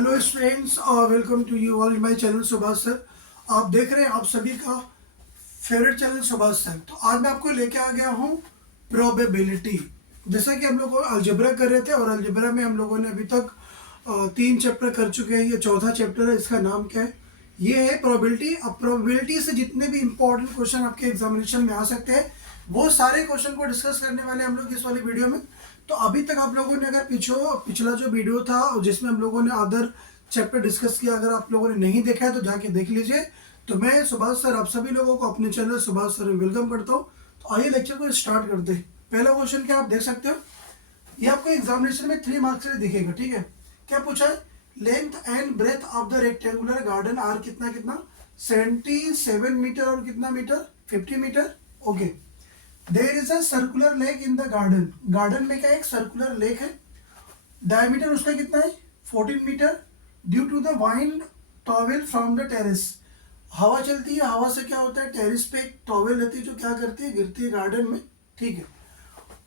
Hello students, welcome to you all my channel Subhash sir. आप देख रहे हैं आप सभी का फेवरेट चैनल सुभाष सर। तो आज मैं आपको लेके आ गया हूँ प्रोबेबिलिटी। जैसा कि हम लोग अलजेब्रा कर रहे थे और अलजेब्रा में हम लोगों ने अभी तक 3 चैप्टर कर चुके हैं। ये चौथा चैप्टर है। इसका नाम क्या है? ये है प्रोबेबिलिटी। अब प्रोबेबिलिटी से जितने भी इंपॉर्टेंट क्वेश्चन आपके एग्जामिनेशन में आ सकते हैं वो सारे क्वेश्चन को डिस्कस करने वाले हम लोग इस वाली वीडियो में। तो अभी तक आप लोगों ने अगर पिछला जो वीडियो था जिसमें हम लोगों ने अदर चैप्टर डिस्कस किया, अगर आप लोगों ने नहीं देखा है तो जाके देख लीजिए। तो मैं सुभाष सर आप सभी लोगों को अपने चैनल सुभाष सर में वेलकम करता हूँ। तो आइए लेक्चर को स्टार्ट करते हैं। पहला क्वेश्चन क्या आप देख सकते हो, ये आपको एग्जामिनेशन में 3 मार्क्स से दिखेगा। ठीक है, क्या पूछा है? Length and breadth of the rectangular garden are कितना कितना 77 मीटर और कितना metre 50 metre. Okay, there is a circular lake in the garden. Garden में क्या एक सर्कुलर लेक है। डायमीटर उसका कितना है 14 metre. Due to the wind towel from the terrace, हवा चलती है, हवा से क्या होता है टेरेस पे एक टॉवेल रहती है जो क्या करती है गिरती है गार्डन में। ठीक है,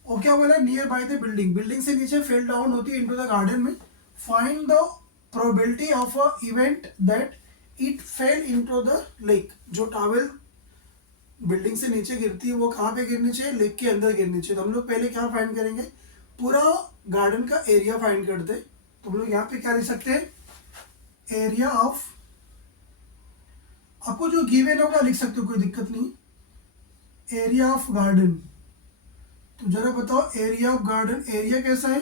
वो क्या बोला near by the building, building से नीचे फेल डाउन होती है इनटू द गार्डन में। Find the probability of a event that it fail into the lake. जो टॉवेल बिल्डिंग से नीचे गिरती है वो कहाँ पे गिरनी चाहिए? लेक के अंदर गिरनी चाहिए। तो हम लोग पहले क्या फाइंड करेंगे? पूरा गार्डन का एरिया फाइंड करते। तो हम लोग यहाँ पे क्या लिख सकते हैं? एरिया ऑफ, आपको जो गिवन होगा लिख सकते हो, कोई दिक्कत नहीं। एरिया ऑफ गार्डन, तो जरा बताओ एरिया ऑफ गार्डन, एरिया कैसा है?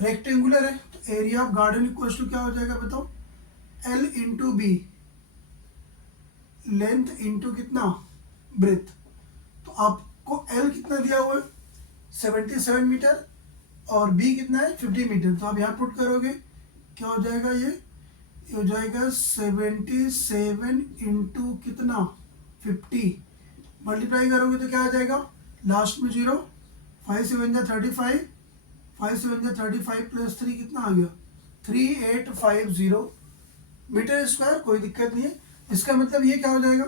रेक्टेंगुलर है। तो area of garden equal to क्या हो जाएगा बताओ? L into B, length into कितना ब्रेथ। तो आपको एल कितना दिया हुआ है 77 मीटर और बी कितना है 50 मीटर। तो आप यहाँ पुट करोगे क्या हो जाएगा? ये हो जाएगा 77 इंटू कितना 50, मल्टीप्लाई करोगे तो क्या आ जाएगा लास्ट में 0। 5 7 जा 35, 5 7 जा 35 प्लस 3 कितना आ गया 3850 मीटर स्क्वायर। कोई दिक्कत नहीं है। इसका मतलब ये क्या हो जाएगा?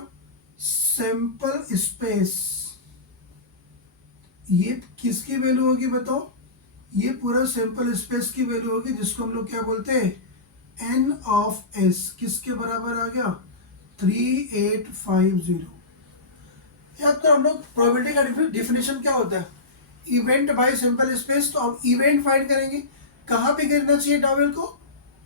Sample space. ये किसकी वैल्यू होगी बताओ? ये पूरा सैंपल स्पेस की वैल्यू होगी, जिसको हम लोग क्या बोलते हैं? N of S. किसके बराबर आ गया? 3850। या तो हम लोग प्रोबेबिलिटी का डिफिनेशन क्या होता है? Event bye sample space. तो अब इवेंट फाइंड करेंगे, कहाँ पे गिरना चाहिए टॉवेल को?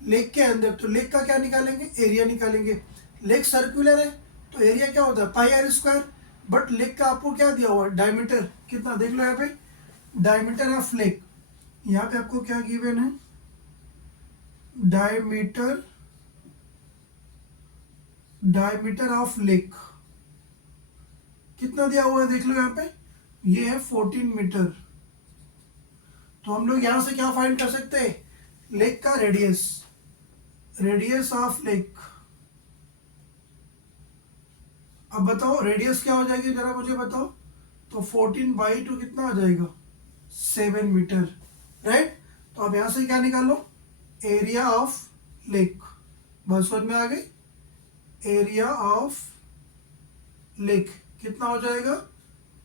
लेक के अंदर। तो लेक का क्या निकालेंगे? एरिया निकालेंगे। लेक सर्कुलर है तो एरिया क्या होता है पाई आर स्क्वायर। बट लेक का आपको क्या दिया हुआ है? डायमीटर कितना देख लो यहाँ पे, डायमीटर ऑफ लेक। यहाँ पे आपको क्या गिवन है? डायमीटर, डायमीटर ऑफ लेक कितना दिया हुआ है देख लो यहाँ पे, ये है 14 मीटर। तो हम लोग यहां से क्या फाइंड कर सकते हैं? लेक का रेडियस, रेडियस ऑफ लेक। अब बताओ रेडियस क्या हो जाएगी, जरा मुझे बताओ। तो 14/2 कितना आ जाएगा 7 मीटर, राइट। तो अब यहां से क्या निकालो? Area of lake. बस समझ में आ गई। एरिया ऑफ लेक कितना हो जाएगा?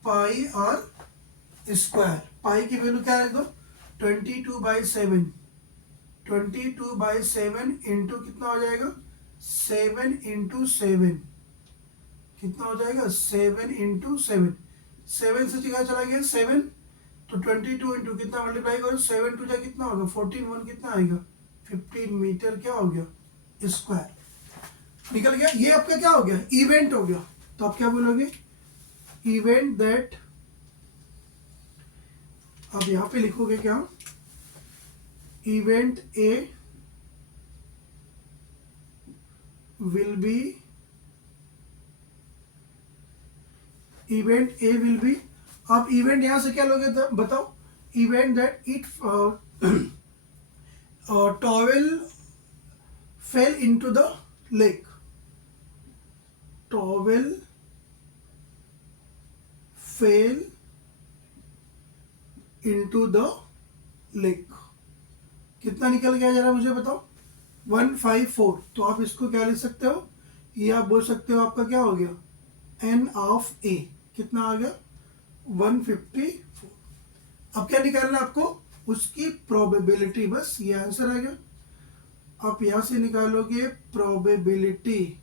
पाई आर स्क्वायर। पाई की वैल्यू क्या है दो? 22/7। 22/7 इंटू कितना हो जाएगा? 7 इंटू 7 कितना हो जाएगा? 7 इंटू 7। 7 से क्या चला गया 7। तो 22 इंटू कितना मल्टीप्लाई करो? 7 टू जा कितना होगा 14, 1 कितना आएगा 15 मीटर क्या हो गया स्क्वायर। निकल गया। ये आपका क्या हो गया? इवेंट हो गया। तो आप क्या बोलोगे? इवेंट दैट, आप यहां पे लिखोगे क्या? Event A will be, event A will be. आप इवेंट यहां से क्या लोगे बताओ? Event that it towel fail into the lake. Towel fail into the lake. कितना निकल गया जरा मुझे बताओ? 154। तो आप इसको क्या लिख सकते हो? ये आप बोल सकते हो आपका क्या हो गया? एन ऑफ ए कितना आ गया 154। अब क्या निकालना आपको? उसकी प्रोबेबिलिटी। बस ये आंसर आ गया। आप यहां से निकालोगे प्रोबेबिलिटी,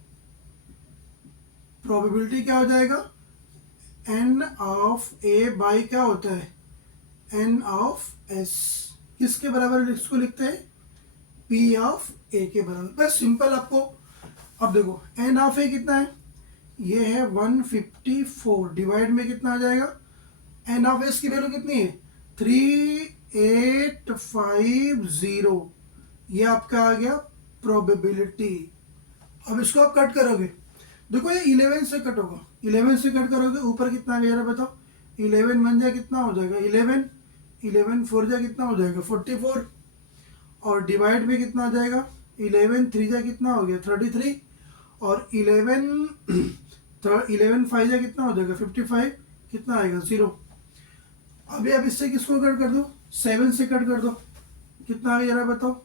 प्रोबेबिलिटी क्या हो जाएगा, एन ऑफ ए बाई क्या होता है, एन ऑफ एस, किसके बराबर इसको लिखते हैं, पी ऑफ ए के बराबर। बस सिंपल आपको। अब देखो एन ऑफ ए कितना है, ये है 154, डिवाइड में कितना आ जाएगा, एन ऑफ एस की वैल्यू कितनी है 3850, ये आपका आ गया प्रोबेबिलिटी। अब इसको आप कट करोगे, देखो ये 11 से कट होगा, 11 से कट करोगे ऊपर कितना आ गया बताओ, 11 बन जाए कितना हो जाएगा 11, 11 4 जा कितना हो जाएगा 44, और डिवाइड में कितना आ जाएगा 11 3 जा कितना हो गया 33, और 11 5 जा कितना हो जाएगा 55, कितना आएगा 0। अभी आप इससे किसको कट कर दो, 7 से कट कर दो, कितना आ गया बताओ,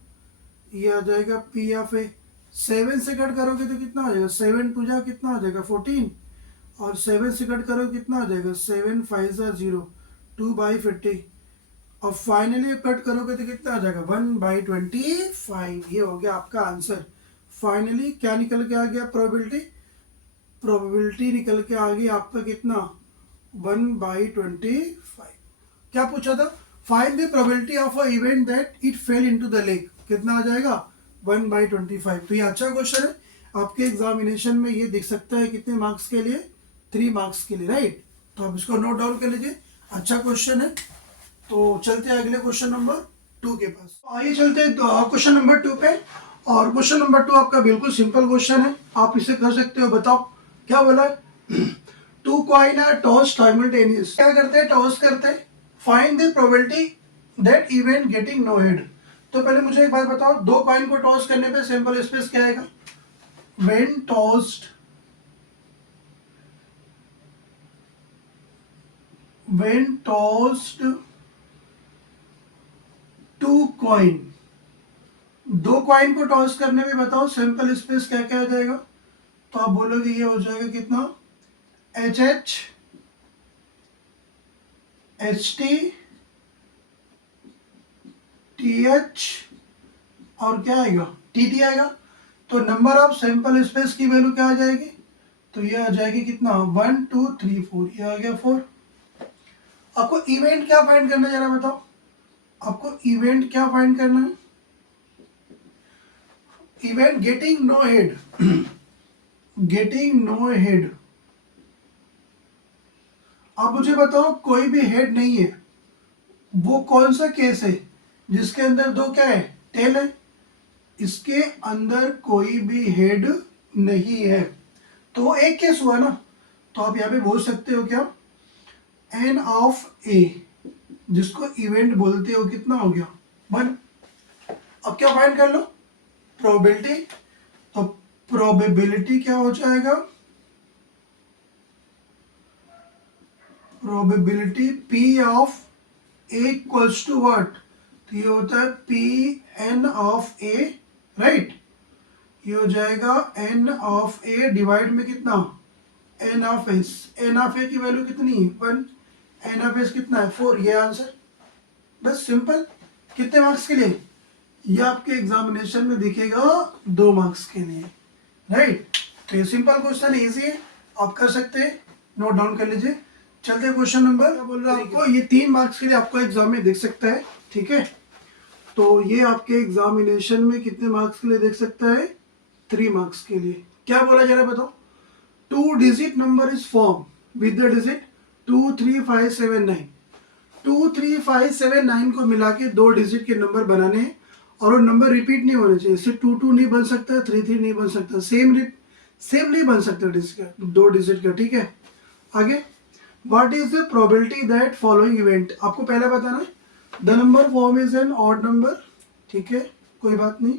ये आ जाएगा पी ऑफ ए। 7 से कट करोगे तो कितना आ जाएगा, 7 2 जा कितना हो जाएगा 14, और 7 से कट करोगे कितना आ जाएगा 7 5 जा 0, 2/50, और फाइनली कट करोगे तो कितना आ जाएगा 1/25। ये हो गया आपका आंसर। फाइनली क्या निकल के आ गया, प्रोबेबिलिटी, प्रोबेबिलिटी निकल के आ गई आपका कितना 1/25। क्या पूछा था, find the probability of a event that it fail into the lake, कितना आ जाएगा 1/25। तो ये अच्छा क्वेश्चन है, आपके एग्जामिनेशन में ये दिख सकता है कितने मार्क्स के लिए, 3 मार्क्स के लिए, राइट। तो आप इसको नोट डाउन कर लीजिए, अच्छा क्वेश्चन है। तो चलते हैं अगले क्वेश्चन नंबर 2 के पास। आइए चलते हैं क्वेश्चन नंबर 2 पे। और क्वेश्चन नंबर 2 आपका बिल्कुल सिंपल क्वेश्चन है, आप इसे कर सकते हो। बताओ क्या बोला है, 2 कॉइन आर टॉस साइमल्टेनियस, क्या करते हैं, टॉस करते हैं, find the probability that event getting no head. तो पहले मुझे एक बात बताओ, 2 कॉइन को टॉस करने पे सैंपल स्पेस क्या आएगा, when tossed, when tossed 2 coin, 2 coin को टॉस करने में बताओ सैंपल स्पेस क्या क्या आ जाएगा। तो आप बोलोगे ये हो जाएगा कितना, H H H T T H और क्या आएगा, टी टी आएगा। तो नंबर ऑफ सैंपल स्पेस की वैल्यू क्या आ जाएगी, तो ये आ जाएगी कितना 1 2 3 4, ये आ गया 4। आपको इवेंट क्या फाइंड करना है जरा बताओ, आपको इवेंट क्या फाइंड करना है, event getting no head, getting no head. आप मुझे बताओ कोई भी हेड नहीं है, वो कौन सा केस है जिसके अंदर 2 क्या है, टेल है, इसके अंदर कोई भी हेड नहीं है, तो एक केस हुआ ना। तो आप यहाँ पे बोल सकते हो क्या, एन ऑफ ए, जिसको इवेंट बोलते हो, कितना हो गया 1। अब क्या फाइंड कर लो, प्रोबेबिलिटी। तो प्रोबेबिलिटी क्या हो जाएगा, probability P of A equals to what, तो ये होता है P N of A, right. ये हो जाएगा एन ऑफ ए डिवाइड में कितना, N of S, N of A की वैल्यू कितनी है 1, एन ऑफ एस कितना है 4, ये आंसर। बस सिंपल। कितने मार्क्स के लिए, ये आपके एग्जामिनेशन में दिखेगा 2 मार्क्स के लिए, राइट। तो ये सिंपल क्वेश्चन है, इजी है, आप कर सकते हैं, नोट डाउन कर लीजिए। चलते हैं क्वेश्चन नंबर, बोल रहा हूँ आपको, ये 3 मार्क्स के लिए आपको एग्जाम में दिख सकता है, ठीक है। तो ये आपके एग्जामिनेशन में कितने मार्क्स के लिए देख सकता है, 3 मार्क्स के लिए। क्या बोला जरा बताओ, 2 digit number is form with the digit 2 3 5 7 9, 2 3 5 7 9 को मिला के 2 डिजिट के नंबर बनाने हैं, और वो नंबर रिपीट नहीं होने चाहिए, इससे 2 2 नहीं बन सकता, 3 3 नहीं बन सकता, सेम नहीं बन सकता डिजिट, 2 डिजिट का, ठीक है। आगे, what is the probability that following event, आपको पहले बताना है, the number form is an odd number, ठीक है, कोई बात नहीं,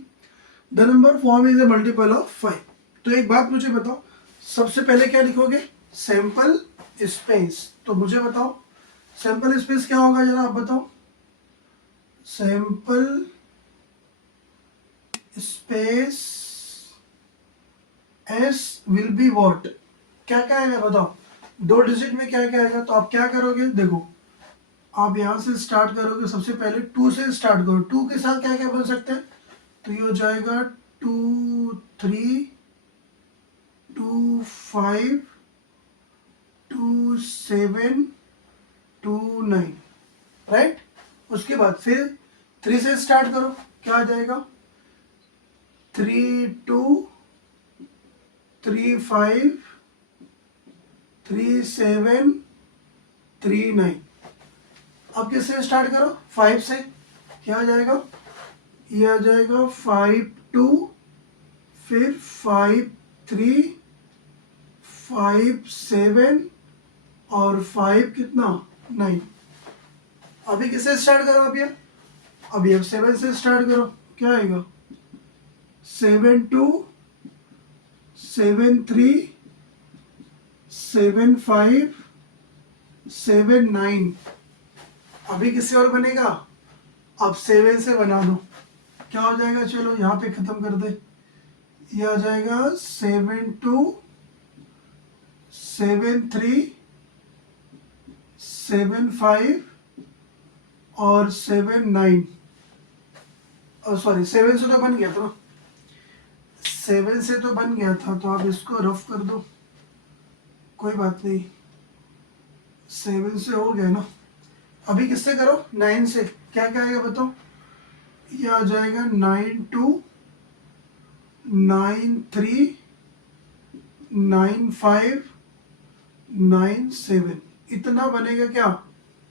the number form is a multiple of 5। तो एक बात मुझे बताओ, सबसे पहले क्या लिखोगे, सैंपल स्पेस। तो मुझे बताओ सैंपल स्पेस क्या होगा जरा आप बताओ, sample space S will be what, क्या क्या आएगा बताओ, 2 डिजिट में क्या क्या आएगा। तो आप क्या करोगे, देखो आप यहां से स्टार्ट करोगे, सबसे पहले 2 से स्टार्ट करो, 2 के साथ क्या क्या बन सकते हैं, तो ये हो जाएगा 2 3 2 5 2 7 2 9, राइट। उसके बाद फिर 3 से स्टार्ट करो, क्या आ जाएगा 3 2 3 5 3 7 3 9। अब किससे स्टार्ट करो 5 से, क्या आ जाएगा ये आ जाएगा 5 2, फिर 5 3 5 7 और 5 कितना 9। अभी किससे स्टार्ट करो अभी अब 7 से स्टार्ट करो, क्या आएगा 7 2 7 3 7 5 7 9। अभी किससे और बनेगा, अब 7 से बना दो, क्या हो जाएगा, चलो यहाँ पे खत्म कर दे। ये आ जाएगा 7 2 7 3 7 5 और 7 9। सॉरी 7 से तो बन गया था, 7 से तो बन गया था, तो आप इसको रफ कर दो, कोई बात नहीं, 7 से हो गया ना। अभी किससे करो 9 से, क्या क्या आएगा बताओ। ये आ जाएगा 9 2 9 3 9 5 9 7। इतना बनेगा क्या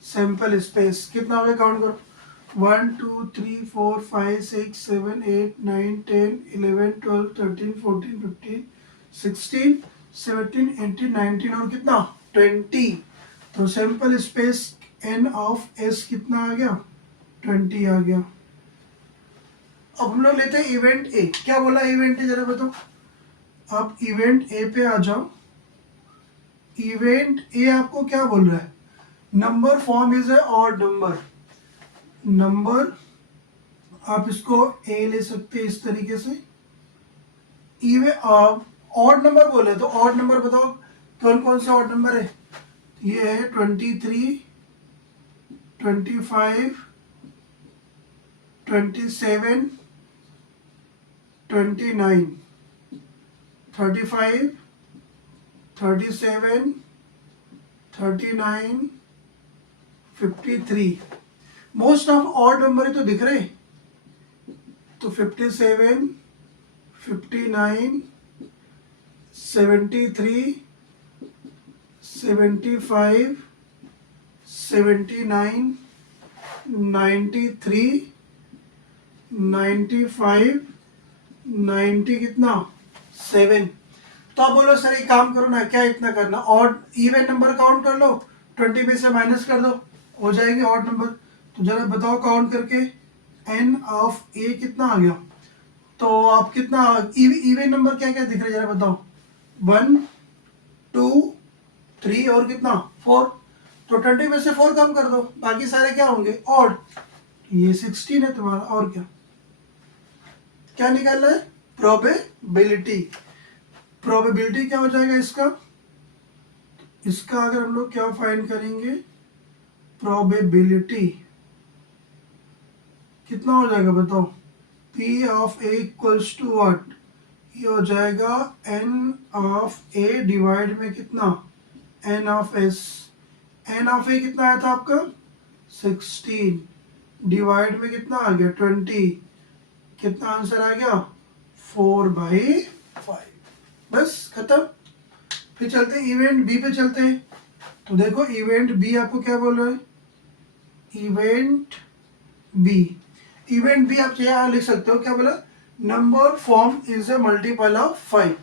सैंपल स्पेस, कितना हो गया काउंट करो 1 2 3 4 5 6 7 8 9 10 11 12 13 14 15 16 17 18 19 और कितना 20। तो sample space n of s कितना आ गया 20 आ गया। अब हम लोग लेते हैं इवेंट ए, क्या बोला इवेंट ए जरा बताओ। आप इवेंट ए पे आ जाओ। इवेंट ए आपको क्या बोल रहा है, number form is a odd number, आप इसको ए ले सकते हैं इस तरीके से। ऑड नंबर बोले तो ऑड नंबर बताओ कौन कौन से ऑड नंबर है। ये है 23 25 27 29 35 37 39 53। मोस्ट ऑफ ऑड नंबर ही तो दिख रहे, तो 57 59 73 75 79 93 95 90 कितना 7। तो आप बोलो सर एक काम करो ना, क्या इतना करना, ऑड इवन नंबर काउंट कर लो, 20 में से माइनस कर दो, हो जाएंगे ऑड नंबर। तो जरा बताओ काउंट करके n ऑफ a कितना आ गया। तो आप कितना इवन नंबर क्या क्या दिख रहे जरा बताओ 1 2 3 और कितना 4। तो 20 में से 4 कम कर दो, बाकी सारे क्या होंगे ऑड। ये 16 है तुम्हारा, और क्या क्या निकालना है प्रोबेबिलिटी। प्रोबेबिलिटी क्या हो जाएगा इसका, इसका अगर हम लोग क्या फाइंड करेंगे प्रोबेबिलिटी कितना हो जाएगा बताओ। P of A equals to what, ये हो जाएगा N ऑफ A डिवाइड में कितना N of S। N of A कितना आया था आपका 16 डिवाइड में कितना आ गया 20, कितना आंसर आ गया 4/5। बस खत्म। फिर चलते हैं इवेंट बी पे चलते हैं। तो देखो इवेंट बी आपको क्या बोल रहा है, इवेंट बी, इवेंट बी आप यहाँ लिख सकते हो, क्या बोला number form is a multiple of 5।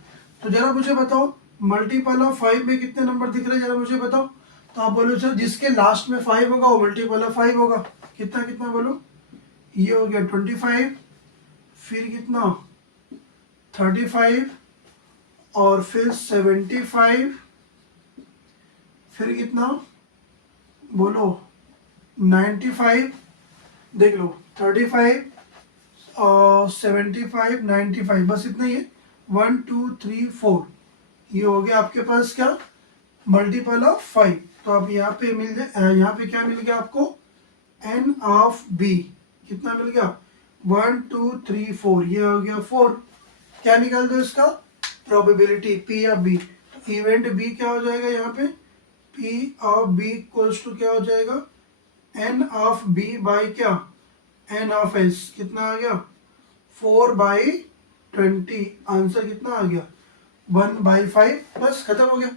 तो जरा मुझे बताओ मल्टीपल ऑफ 5 में कितने नंबर दिख रहे हैं जरा मुझे बताओ। तो आप बोलो सर जिसके लास्ट में 5 होगा वो मल्टीपल ऑफ 5 होगा, कितना कितना बोलो, ये हो गया 25, फिर कितना 35 और फिर 75, फिर कितना बोलो 95, देख लो 35 और 75 95, बस इतना ही है 1 2 3 4। ये हो गया आपके पास क्या मल्टीपल ऑफ 5। तो अब यहाँ पे मिल जाए, यहाँ पे क्या मिल गया आपको n ऑफ b, कितना मिल गया 1 2 3 4, ये हो गया 4। क्या निकाल दो इसका प्रोबेबिलिटी पी ऑफ बी। तो इवेंट बी क्या हो जाएगा यहाँ पे, P of B equals to क्या हो जाएगा, एन ऑफ बी बाई क्या, एन ऑफ एस। कितना आ गया 4/20। आंसर कितना आ गया 1/5। बस खत्म हो गया।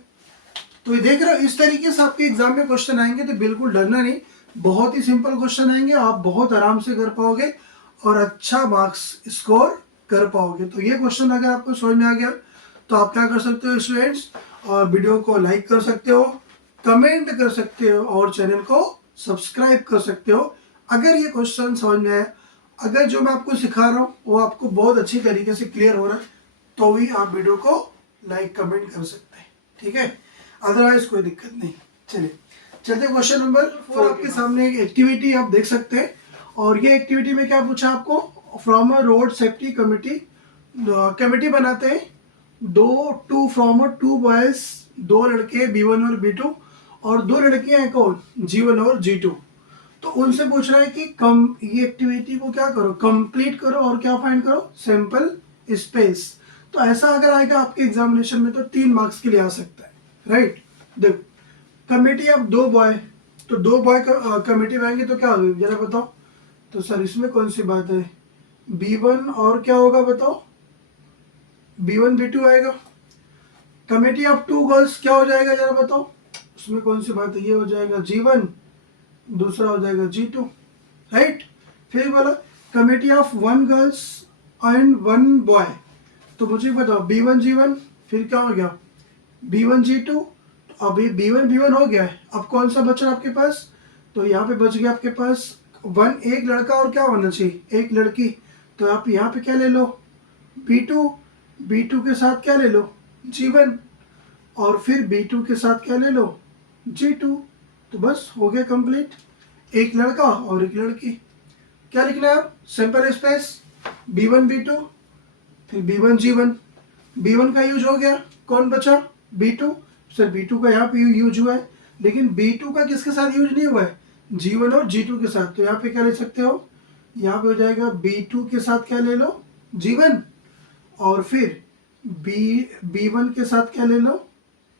तो ये देख रहे हो, इस तरीके से आपके एग्जाम में क्वेश्चन आएंगे, तो बिल्कुल डरना नहीं, बहुत ही सिंपल क्वेश्चन आएंगे, आप बहुत आराम से कर पाओगे और अच्छा मार्क्स स्कोर कर पाओगे। तो ये क्वेश्चन अगर आपको समझ में आ गया तो आप क्या कर सकते हो स्टूडेंट्स, और वीडियो को लाइक कर सकते हो, कमेंट कर सकते हो और चैनल को सब्सक्राइब कर सकते हो। अगर ये क्वेश्चन समझ में आया, अगर जो मैं आपको सिखा रहा हूँ वो आपको बहुत अच्छी तरीके से क्लियर हो रहा है, तो भी आप वीडियो को लाइक कमेंट कर सकते हैं, ठीक है, अदरवाइज कोई दिक्कत नहीं। चलिए चलते क्वेश्चन नंबर 4। आपके सामने एक एक्टिविटी आप देख सकते हैं, और ये एक्टिविटी में क्या पूछा आपको, from a road safety committee, committee बनाते हैं टू फ्रॉम अ 2 बॉयज, 2 लड़के B1 और B2, और 2 लड़कियां हैं कौन, G1 और G2। तो उनसे पूछ रहा है कि कम ये एक्टिविटी को क्या करो, कंप्लीट करो और क्या फाइंड करो, सैंपल स्पेस। तो ऐसा अगर आएगा आपके एग्जामिनेशन में तो 3 मार्क्स के लिए आ सकता है, राइट। देखो कमेटी अब 2 बॉय, तो 2 बॉय कमेटी में आएंगे तो क्या होगा जरा बताओ। तो सर इसमें कौन सी बात है, B1 और क्या होगा बताओ, B1 B2 आएगा। कमेटी ऑफ 2 गर्ल्स क्या हो जाएगा जरा बताओ, उसमें कौन सी बात है, ये हो जाएगा G1, दूसरा हो जाएगा G2, राइट। फिर बोला committee of 1 girls and 1 boy, तो मुझे बताओ B1 G1, फिर क्या हो गया B1 G2। अभी B1 B1 हो गया है, अब कौन सा बचा आपके पास, तो यहाँ पे बच गया आपके पास 1, एक लड़का और क्या होना चाहिए, एक लड़की। तो आप यहाँ पे क्या ले लो B2, B2 के साथ क्या ले लो G1, और फिर B2 के साथ क्या ले लो G2। तो बस हो गया कंप्लीट, एक लड़का और एक लड़की। क्या लिखना है आप, सिंपल स्पेस B1 B2, फिर B1 G1। B1 का यूज हो गया, कौन बचा B2। सर B2 का यहाँ पे यूज हुआ है, लेकिन B2 का किसके साथ यूज नहीं हुआ है, G1 और G2 के साथ। तो यहाँ पे क्या ले सकते हो, यहाँ पे हो जाएगा B2 के साथ क्या ले लो G1, और फिर B1 के साथ क्या ले लो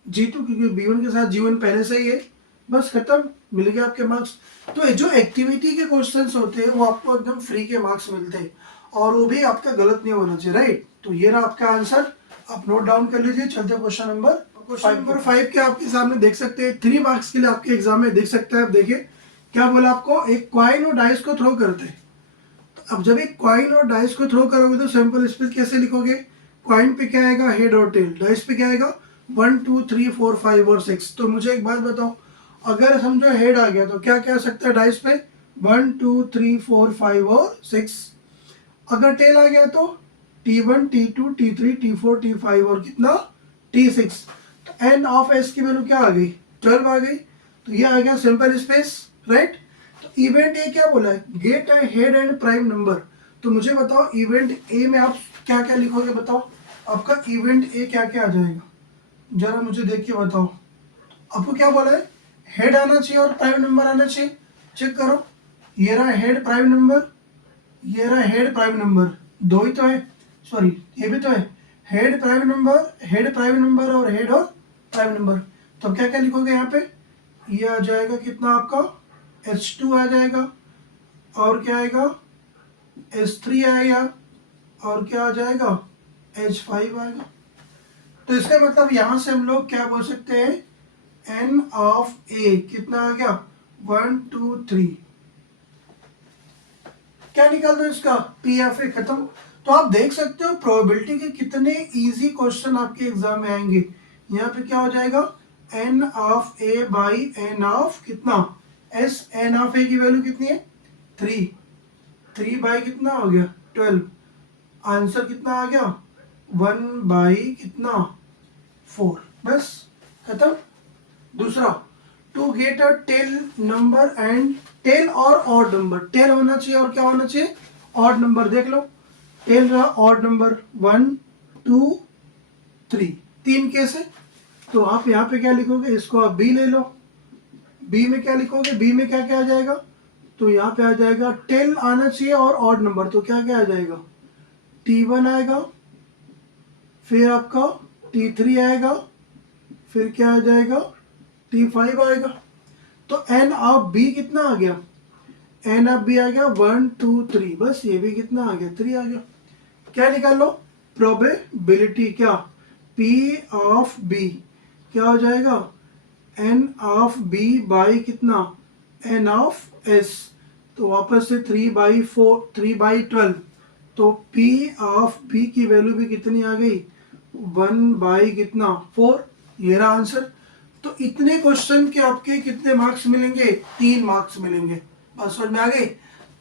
G2, क्योंकि B1 के साथ G1 पहले से ही है। बस खत्म, मिल गया आपके मार्क्स। तो जो एक्टिविटी के क्वेश्चंस होते हैं वो आपको एकदम फ्री के मार्क्स मिलते हैं, और वो भी आपका गलत नहीं होना चाहिए, राइट। तो ये रहा आपका आंसर, आप नोट डाउन कर लीजिए। चलते क्वेश्चन नंबर 5 के आपके सामने देख सकते हैं, 3 मार्क्स के लिए आपके एग्जाम में देख सकते हैं। आप देखिए क्या बोला आपको, एक क्वाइन और डाइस को थ्रो करते हैं। तो अब जब एक क्वाइन और डाइस को थ्रो करोगे तो सिंपल स्पेस कैसे लिखोगे, क्वाइन पे क्या आएगा हेड और टेल, डाइस पे क्या आएगा 1 2 3 4 5 और 6। तो मुझे एक बात बताओ, अगर समझो हेड आ गया तो क्या क्या आ सकता है डाइस पे 1 2 3 4 5 और 6। अगर टेल आ गया तो T1 T2 T3 T4 T5 और कितना T6। तो एन ऑफ एस की वैल्यू क्या आ गई 12 आ गई। तो ये आ गया सिंपल स्पेस, राइट। तो इवेंट ए क्या बोला है, गेट है हेड एंड प्राइम नंबर। तो मुझे बताओ इवेंट ए में आप क्या क्या लिखोगे, बताओ आपका इवेंट ए क्या क्या आ जाएगा, जरा मुझे देख के बताओ। आपको क्या बोला है, हेड आना चाहिए और प्राइम नंबर आना चाहिए। चेक करो, ये रहा हेड प्राइम नंबर, ये रहा हेड प्राइम नंबर, दो ही तो है, सॉरी ये भी तो है, head prime number, head prime number और हेड और प्राइम नंबर। तो क्या क्या लिखोगे यहाँ पे, ये आ जाएगा कितना आपका H2 आ जाएगा, और क्या आएगा H3 आएगा, और क्या आ जाएगा H5 आएगा। तो इसका मतलब यहाँ से हम लोग क्या बोल सकते हैं, N ऑफ A कितना आ गया 1 2 3। क्या निकाल दो इसका P ऑफ A, खत्म। तो आप देख सकते हो प्रोबेबिलिटी के कितने इजी क्वेश्चन आपके एग्जाम में आएंगे। यहाँ पे क्या हो जाएगा N of A by N of कितना S, N ऑफ A की वैल्यू कितनी है 3, 3 बाई कितना हो गया 12। आंसर कितना आ गया 1 बाई कितना 4। बस खत्म। दूसरा, to get a tail number and tail और ऑड नंबर, टेल होना चाहिए और क्या होना चाहिए ऑड नंबर। देख लो टेल रहा ऑड नंबर 1 2 3, 3 केस है। तो आप यहाँ पे क्या लिखोगे, इसको आप बी ले लो, बी में क्या लिखोगे, बी में क्या क्या आ जाएगा तो यहाँ पे आ जाएगा 10 आना चाहिए और ऑड नंबर, तो क्या क्या आ जाएगा, T1 आएगा, फिर आपका T3 आएगा, फिर क्या आ जाएगा, T5 आएगा। तो n ऑफ b कितना आ गया, n ऑफ b आ गया 1 2 3, बस ये भी कितना आ गया, 3 आ गया। क्या निकाल लो, प्रोबेबिलिटी, क्या p ऑफ b क्या हो जाएगा, n ऑफ b बाई कितना, n ऑफ s, तो वापस से 3/4 3/12, तो p ऑफ b की वैल्यू भी कितनी आ गई, 1 कितना 4, ये रहा आंसर। तो इतने क्वेश्चन के आपके कितने मार्क्स मिलेंगे, 3 मार्क्स मिलेंगे। बात समझ में आ गई।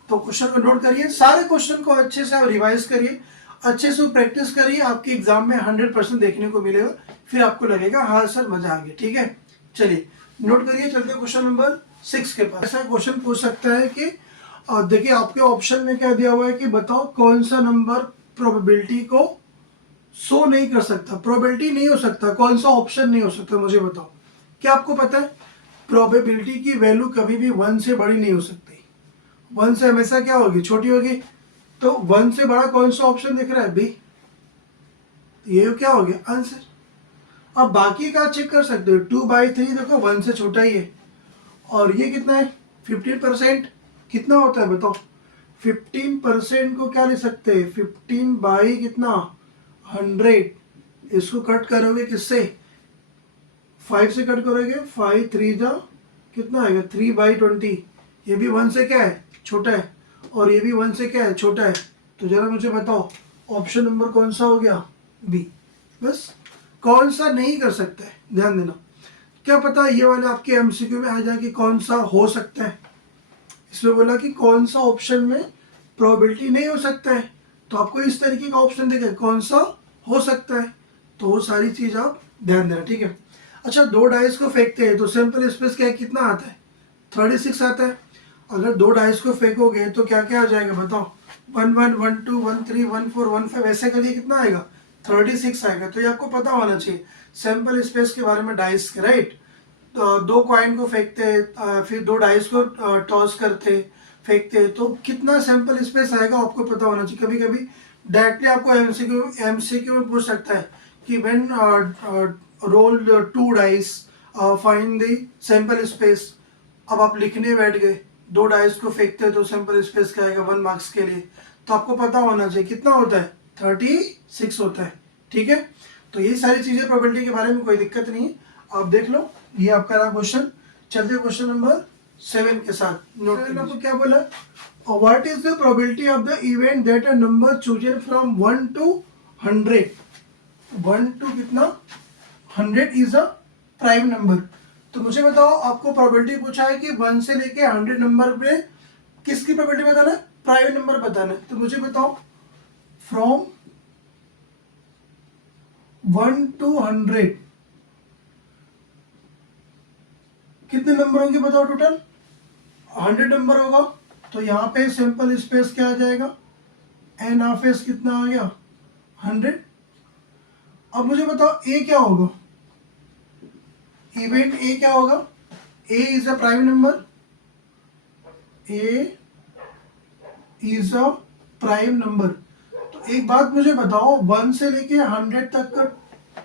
तो क्वेश्चन को नोट करिए, सारे क्वेश्चन को अच्छे से आप रिवाइज करिए, अच्छे से प्रैक्टिस करिए, आपके एग्जाम में 100% देखने को मिलेगा, फिर आपको लगेगा हाँ सर मजा आ गया। ठीक है, चलिए नोट करिए, चलते हैं क्वेश्चन नंबर 6 के पास। ऐसा क्वेश्चन पूछ सकता है कि देखिए आपके ऑप्शन में क्या दिया हुआ है कि बताओ कौन सा नंबर प्रोबेबिलिटी को शो नहीं कर सकता, प्रोबेबिलिटी नहीं हो सकता, कौन सा ऑप्शन नहीं हो सकता, मुझे बताओ। क्या आपको पता है, प्रोबेबिलिटी की वैल्यू कभी भी 1 से बड़ी नहीं हो सकती, 1 से हमेशा क्या होगी, छोटी होगी। तो 1 से बड़ा कौन सा ऑप्शन दिख रहा है, बी, ये क्या हो गया आंसर। अब बाकी का चेक कर सकते हो, 2/3 देखो 1 से छोटा ही है, और ये कितना है 15%, कितना होता है बताओ, 15% को क्या ले सकते हैं, 15 बाई कितना 100, इसको कट करोगे किससे, 5 से कट करोगे, 5 3 जा कितना आएगा 3/20, ये भी 1 से क्या है छोटा है, और ये भी 1 से क्या है छोटा है। तो जरा मुझे बताओ ऑप्शन नंबर कौन सा हो गया, बी। बस कौन सा नहीं कर सकता है, ध्यान देना। क्या पता ये वाले आपके एमसीक्यू में आ जाए कि कौन सा हो सकता है, इसमें बोला कि कौन सा ऑप्शन में प्रोबेबिलिटी नहीं हो सकता है, तो आपको इस तरीके का ऑप्शन देगा कौन सा हो सकता है, तो वो सारी चीज आप ध्यान देना। ठीक है, अच्छा 2 डाइस को फेंकते हैं तो सैंपल स्पेस क्या कितना आता है, 36 आता है। अगर 2 डाइस को फेंकोगे तो क्या क्या आ जाएगा बताओ, 1 1 1 2 1 3 1 4 1 5, ऐसे करिए कितना आएगा 36 आएगा। तो ये आपको पता होना चाहिए सैंपल स्पेस के बारे में, डाइस के, राइट। तो 2 कॉइन को फेंकते हैं, फिर 2 डाइस को टॉस करते फेंकते हैं, तो कितना सैंपल स्पेस आएगा आपको पता होना चाहिए। कभी कभी डायरेक्टली आपको एमसीक्यू में पूछ सकता है कि when roll 2 dice find the sample space. अब आप लिखने बैठ गए, 2 डाइस को फेंकते हैं तो सैंपल स्पेस क्या आएगा 1 मार्क्स के लिए, तो आपको पता होना चाहिए कितना होता है 36 होता है। ठीक है, तो ये सारी चीजें प्रोबेबिलिटी के बारे में कोई दिक्कत नहीं है, आप देख लो। ये आपका रहा क्वेश्चन। चलते क्वेश्चन नंबर 7 के साथ। नोट आपको क्या बोला, what is the probability of the event that a number chosen from 1 to 100, 1 to कितना 100 इज अ प्राइम नंबर। तो मुझे बताओ, आपको प्रोबेबिलिटी पूछा है कि 1 से लेके 100 नंबर पे किसकी प्रोबेबिलिटी बताना है, प्राइम नंबर बताना है। तो मुझे बताओ फ्रॉम 1 to 100 कितने नंबर होंगे बताओ, टोटल 100 नंबर होगा। तो यहाँ पे सैंपल स्पेस क्या आ जाएगा, एन ऑफ एस कितना आ गया 100। अब मुझे बताओ ए क्या होगा, इवेंट ए क्या होगा, A is a prime number, A is a prime number. तो एक बात मुझे बताओ, 1 से लेके 100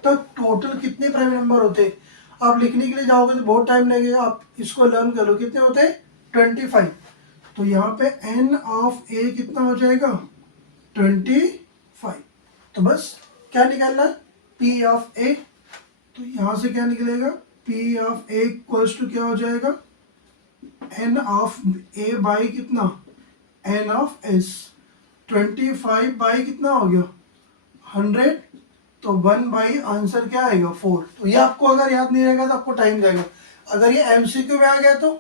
तक टोटल कितने प्राइम नंबर होते हैं। आप लिखने के लिए जाओगे तो बहुत टाइम लगेगा, आप इसको लर्न कर लो, कितने होते हैं 25। तो यहाँ पे एन ऑफ ए कितना हो जाएगा 25। तो बस क्या निकालना है, पी ऑफ ए। तो यहाँ से क्या निकलेगा, P of A equals to क्या हो जाएगा, एन ऑफ ए बाई कितना, एन ऑफ एस। 25 बाई कितना हो गया 100, तो 1 बाई आंसर क्या आएगा 4। तो ये आपको अगर याद नहीं रहेगा तो आपको टाइम जाएगा। अगर ये एमसीक्यू में आ गया तो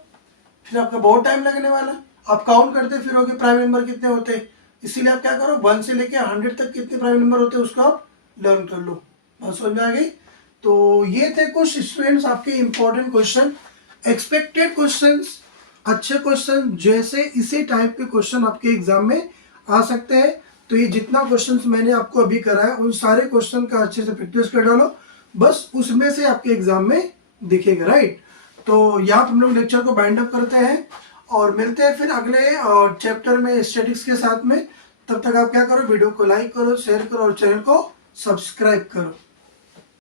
फिर आपका बहुत टाइम लगने वाला है, आप काउंट करते फिरोगे प्राइम नंबर कितने होते हैं। इसीलिए आप क्या करो, 1 से लेके 100 तक कितने प्राइम नंबर होते हैं उसको आप लर्न कर लो। बात समझ में आ गई। तो ये थे कुछ स्टूडेंट्स आपके इंपॉर्टेंट क्वेश्चन, एक्सपेक्टेड क्वेश्चंस, अच्छे क्वेश्चन, जैसे इसी टाइप के क्वेश्चन आपके एग्जाम में आ सकते हैं। तो ये जितना क्वेश्चंस मैंने आपको अभी कराया उन सारे क्वेश्चन का अच्छे से प्रैक्टिस कर डालो, बस उसमें से आपके एग्जाम में दिखेगा, राइट। तो यहाँ पर हम लोग लेक्चर को बाइंड अप करते हैं और मिलते हैं फिर अगले चैप्टर में स्टैटिक्स के साथ में। तब तक आप क्या करो, वीडियो को लाइक करो, शेयर करो और चैनल को सब्सक्राइब करो।